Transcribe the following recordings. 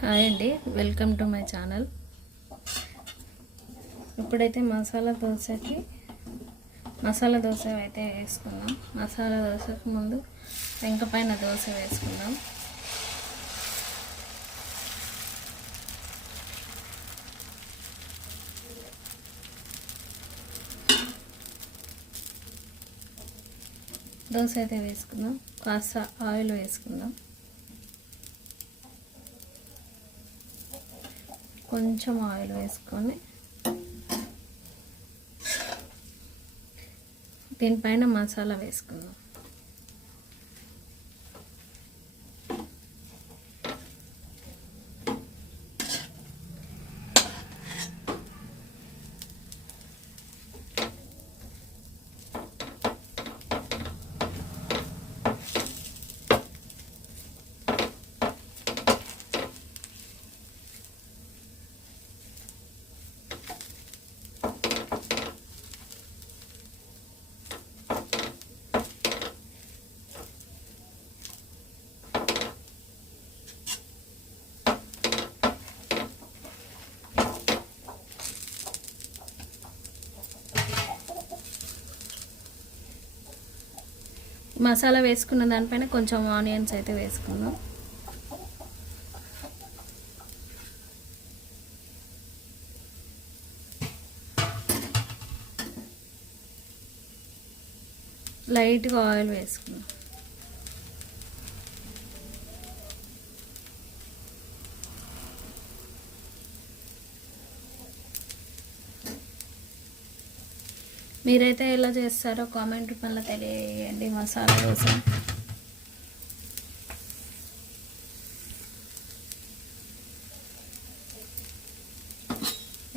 Hi అండి, welcome to my channel. ఇప్పుడైతే మసాలా దోశ అయితే వేసుకుందాం. మసాలా దోశకు ముందు పెంక పైన దోశ వేసుకుందాం. దోశ అయితే వేసుకుందాం. కాస్త ఆయిల్ వేసుకుందాం. కొంచెం ఆయిల్ వేసుకొని దీనిపైన మసాలా వేసుకుందాం. మసాలా వేసుకున్న దానిపైన కొంచెం ఆనియన్స్ అయితే వేసుకుందాం. లైట్గా ఆయిల్ వేసుకుందాం. మీరైతే ఎలా చేస్తారో కామెంట్ రూపంలో తెలియజేయండి. మసాలా దోశ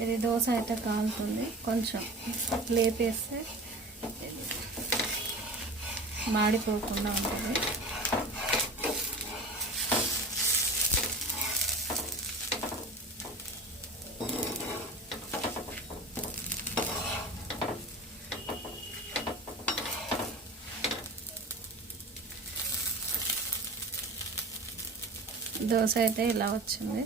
ఇది దోశ అయితే కాలుతుంది. కొంచెం లేపేస్తే మాడిపోకుండా ఉంటుంది. దోశ అయితే ఇలా వచ్చింది.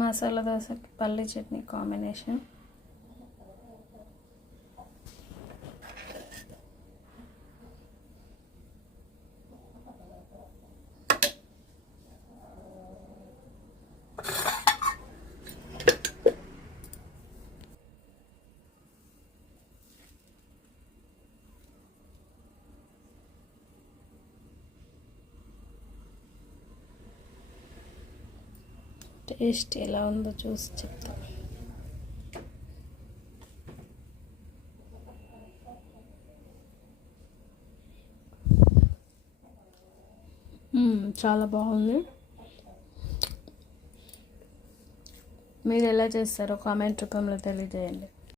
మసాలా దోశకి పల్లి చట్నీ కాంబినేషన్. టేస్ట్ ఎలా ఉందో చూసి చెప్తాను. చాలా బాగుంది. మీరు ఎలా చేస్తారో కామెంట్ రూపంలో తెలియజేయండి.